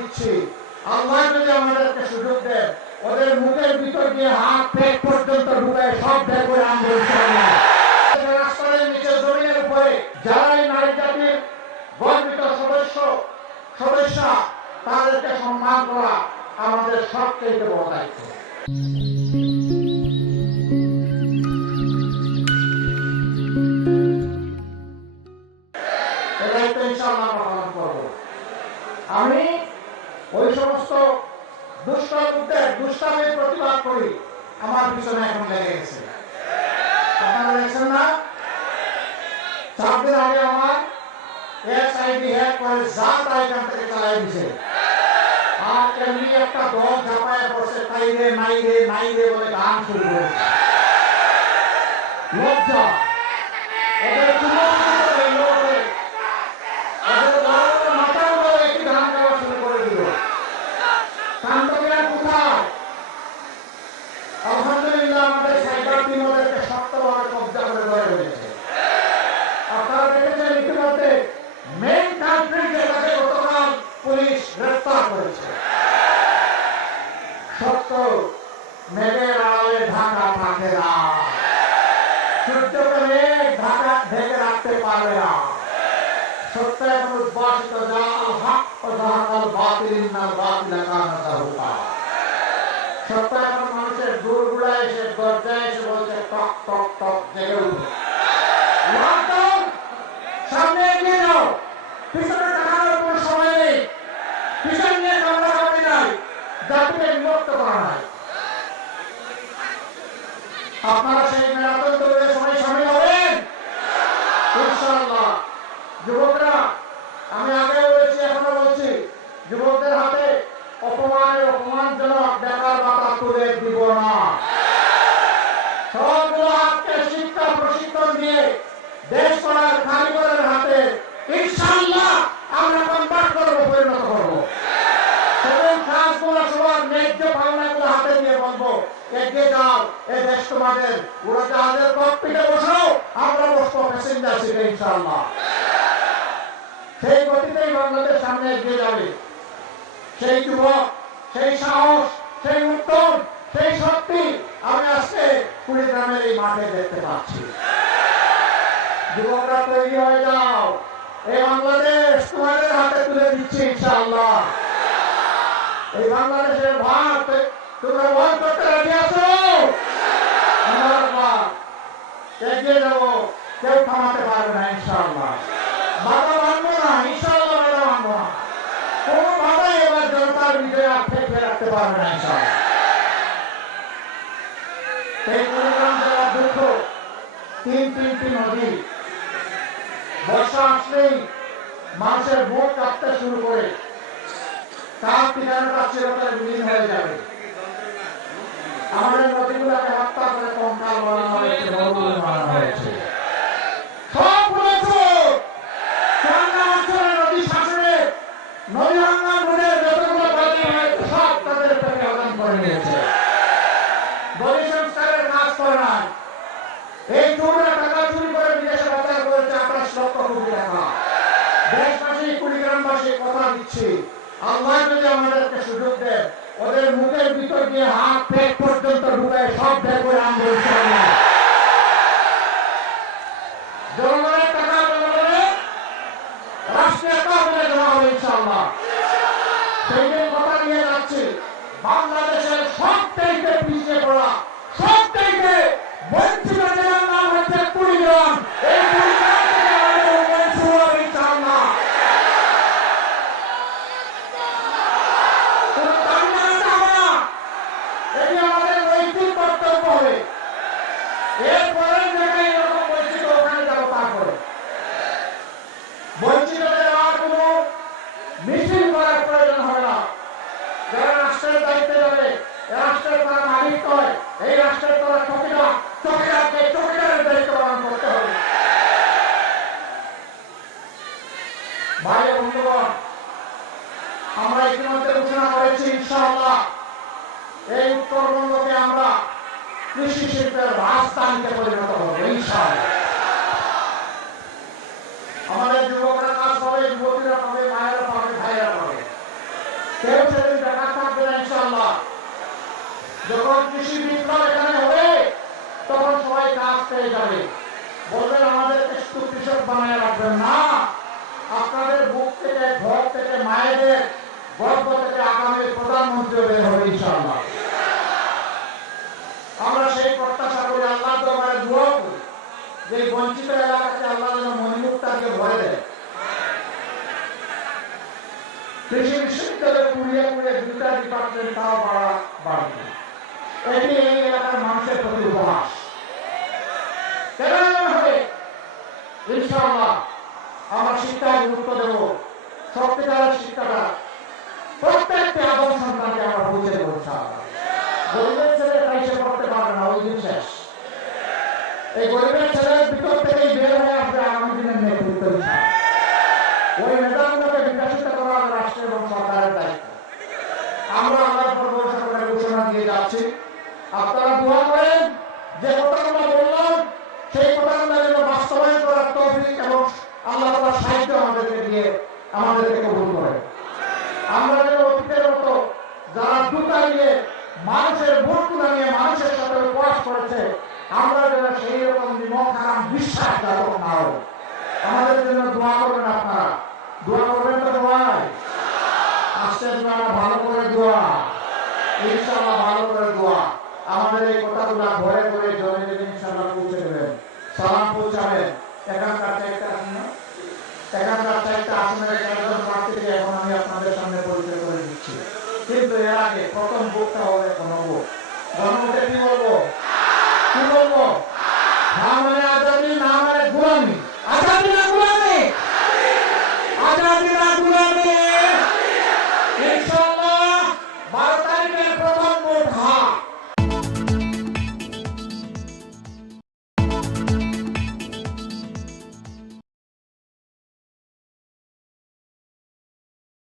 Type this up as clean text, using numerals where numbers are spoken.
দিচ্ছি, আল্লাহ যদি আমাদেরকে সুযোগ দেয়, ওদের মুখের ভিতর দিয়ে হাত পেট পর্যন্ত ঢুকে সব বের করে আনবো ইনশাআল্লাহ। রাস্তার নিচে জমিনের উপরে যারাই নারী জাতির গর্বিত সদস্য তাদেরকে সম্মান করা আমাদের সবচেয়ে বড় দায়িত্ব। এটাই তো ইনশাআল্লাহ আমরা পালন করবো। আমি ওই সমস্ত দুষ্টামির প্রতিবাদ করি, আমার পিছনে এখন লেগে গেছে। আপনারা দেখছেন না, 4 দিন আগে আমার এসআইডি হ্যাক করে যা তাই এখান থেকে চালাই দিছে, আর এমনি একটা দল ঝাঁপায় পড়ছে, তাইরে নাইরে নাইরে বলে গান শুরু করেছে। লজ্জা ওদের আলহামদুলিল্লাহ আমাদের সাইবার টিম ওদেরকে শক্তভাবে কব্জা করে ধরে রয়েছে। আপনারা দেখেছেন ইতিমধ্যে মেইন কান্ট্রি যেটাকে গতকাল পুলিশ গ্রেফতার করেছে। সত্য মেঘের আড়ালে ঢাকা থাকে না, সূর্যকে মেঘ ঢাকা ঢেকে রাখতে পারবে না। সত্য এখন উদ্ভাসিত, জাল হক ও জাহাকাল বাতিল ইন্নাল বাতিলা কানা যাহুকা। সত্য এখন মানুষের দূরগুড়ায় এসে দরজায় এসে বলছে টক টক টক জেগে উঠে। লকডাউন, সামনে এগিয়ে যাও, পিছনে তাকানোর কোনো সময় নেই, পিছন নিয়ে কামড়াকামড়ি নাই, জাতিকে বিভক্ত করা নাই। আপনারা সেই ম্যারাথন দৌড়ে সবাই সামিল হবেন ইনশাআল্লাহ। যুবকরা, আমি আগে বলেছি এখনো বলছি, যুবকদের হাতে অপমানজনক বেকার ভাতা তুলে দিব না। সবগুলো হাতকে শিক্ষা প্রশিক্ষণ দিয়ে দেশ করার কারিগরের হাতে ইনশাআল্লাহ আমরা কনভার্ট করবো, পরিণত করবো। সেদিন কাজগুলো সবার ন্যায্য পাওনাগুলো হাতে দিয়ে বলবো, এগিয়ে যাও, এই দেশ তোমাদের। উড়োজাহাজের ককপিটে বসো, আমরা বসবো প্যাসেঞ্জার সিটে ইনশাআল্লাহ। সেই গতিতেই বাংলাদেশ সামনে এগিয়ে যাবে। সেই যুবক, সেই সাহস, সেই উত্তম, সেই শক্তি আমি আজকে কুড়িগ্রামের এই মাঠে দেখতে পাচ্ছি। যুবকরা তৈরি হয়ে যাও, এই বাংলাদেশ তোমাদের হাতে তুলে দিচ্ছি ইনশাআল্লাহ। এই বাংলাদেশের ভাগ তোমরা বহন করতে রাজি আছো? এগিয়ে যাবো, কেউ থামাতে পারবে না ইনশাআল্লাহ। বাধা মানবো না ইনশাআল্লাহ, বাধা মানবো না। কোন বাধাই এবার জনতার বিজয় আক্ষেপে রাখতে পারবে না ইনশাআল্লাহ। এই কুড়িগ্রাম জেলার দুঃখ, 3টি নদী বর্ষা আসলেই মানুষের বুক কাঁপতে শুরু করে, তার ঠিকানাটা চিরতরে বিলীন হয়ে যাবে। আমাদের নদীগুলোকে হত্যা করে কঙ্কাল বানানো হয়েছে, মরুভূমি বানানো হয়েছে। সবগুলো নদী শাসনে নদী ভাঙ্গন রোডের যতগুলো বাড়ি হয়েছে সব তাদের থেকে অদান করে নিয়েছে। বলি সংস্কারের কাজ করে নাই। এই চোররা টাকা চুরি করে বিদেশে পাচার করেছে 28 লক্ষ কোটি টাকা। দেশবাসী, কুড়িগ্রামবাসী কথা দিচ্ছি, আল্লাহ যদি আমাদেরকে সুযোগ দেয়, ওদের মুখের ভিতর দিয়ে হাত পেট পর্যন্ত ঢুকে সব বের করে আনবো ইনশাআল্লাহ। জনগণের টাকা জনগণের রাষ্ট্রের তহবিলে জমা হবে ইনশাআল্লাহ। সেই দিন কথা নিয়ে যাচ্ছি, বাংলাদেশের সবচাইতে পিছিয়ে পড়া, সবচাইতে বঞ্চিত জেলার নাম হচ্ছে কুড়িগ্রাম। এই কুড়িগ্রাম থেকে আমাদের উন্নয়ন শুরু হবে ইনশাআল্লাহ। এটি আমাদের নৈতিক কর্তব্য হবে। এরপরে যেখানে এরকম বঞ্চিত, ওখানে যাবো। তারপরে বঞ্চিতদের আর কোনো মিছিল করার প্রয়োজন হবে না। যারা রাষ্ট্রের দায়িত্বে যাবে, রাষ্ট্রের তারা মালিক নয়, এই রাষ্ট্রের তারা চকিদার, চকিদারকে চকিদারের দায়িত্ব পালন করতে হবে। ভাই বন্ধুগণ, আমরা ইতিমধ্যে ঘোষণা করেছি ইনশাআল্লাহ এই উত্তরবঙ্গকে আমরা কৃষি শিল্পের রাজধানীতে পরিণত করবো ইনশাআল্লাহ। আমাদের যুবকরা কাজ পাবে, যুবতীরা পাবে, মায়েরা পাবে, ভাইয়েরা পাবে। যখন কৃষি বিপ্লব এখানে হবে তখন সবাই কাজ পেয়ে যাবে। বলবেন আমাদেরকে শুধু কৃষক বানায় রাখবেন না, আপনাদের বুক থেকে ঘর থেকে মায়েদের গর্ভ থেকে আগামী প্রধানমন্ত্রী বের হবে ইনশাআল্লাহ। আমরা সেই প্রত্যাশা করি, আল্লাহ দরবারে দোয়া করি যে বঞ্চিত এলাকাকে আল্লাহ যেন মণিমুক্তা দিয়ে ভরে দেয়। কৃষি বিশ্ববিদ্যালয়ে কুড়িয়ে দুইটা ডিপার্টমেন্ট তাও বাড়বে। এটি এই এলাকার মানুষের প্রতি উপহাস। কেন হবে? ইনশাআল্লাহ আমরা শিক্ষায় গুরুত্ব দেব। সত্যিকারের শিক্ষাটা প্রত্যেকটি আদম সন্তানকে আমরা পৌঁছে দেবো ইনশাআল্লাহ। গরিবের ছেলে তাই সে করতে পারবে না, ওই দিন শেষ। এই গরিবের ছেলের ভিতর থেকেই বের হয়ে আসবে আগামী দিনের নেতৃত্ব ইনশাআল্লাহ। ওই মেধাগুলোকে বিকশিত করা রাষ্ট্র এবং সরকারের দায়িত্ব। আমরা আল্লাহর উপর ভরসা করে ঘোষণা দিয়ে যাচ্ছি, আপনারা দোয়া করেন যে কথাগুলো বললাম সেই কথাগুলো যেন বাস্তবায়ন করার তৌফিক এবং আল্লাহ তাআলার সাহায্য আমাদেরকে কবুল করে। আমরা যেন অতীতের মতো যারা দুটাইয়ে মানুষের ভোট তুলে নিয়ে মানুষের সাথে উপবাস করেছে, আমরা যেন সেই রকম নিমক হারাম বিশ্বাসঘাতক না হই। আমাদের জন্য দোয়া করবেন আপনারা। দোয়া করবেন তো সবাই? আজকের দোয়া ভালো করে দোয়া, ইনশাআল্লাহ ভালো করে দোয়া। আমাদের এই কথাগুলো ঘরে ঘরে জনে জনে ইনশাআল্লাহ পৌঁছে দেবেন, সালাম পৌঁছাবেন। এখানকার চারটা আসনের একজন প্রার্থীকে এখন আমি আপনাদের সামনে পরিচয় করে দিচ্ছি, কিন্তু এর আগে প্রথম ভোটটা হবে গণভোট।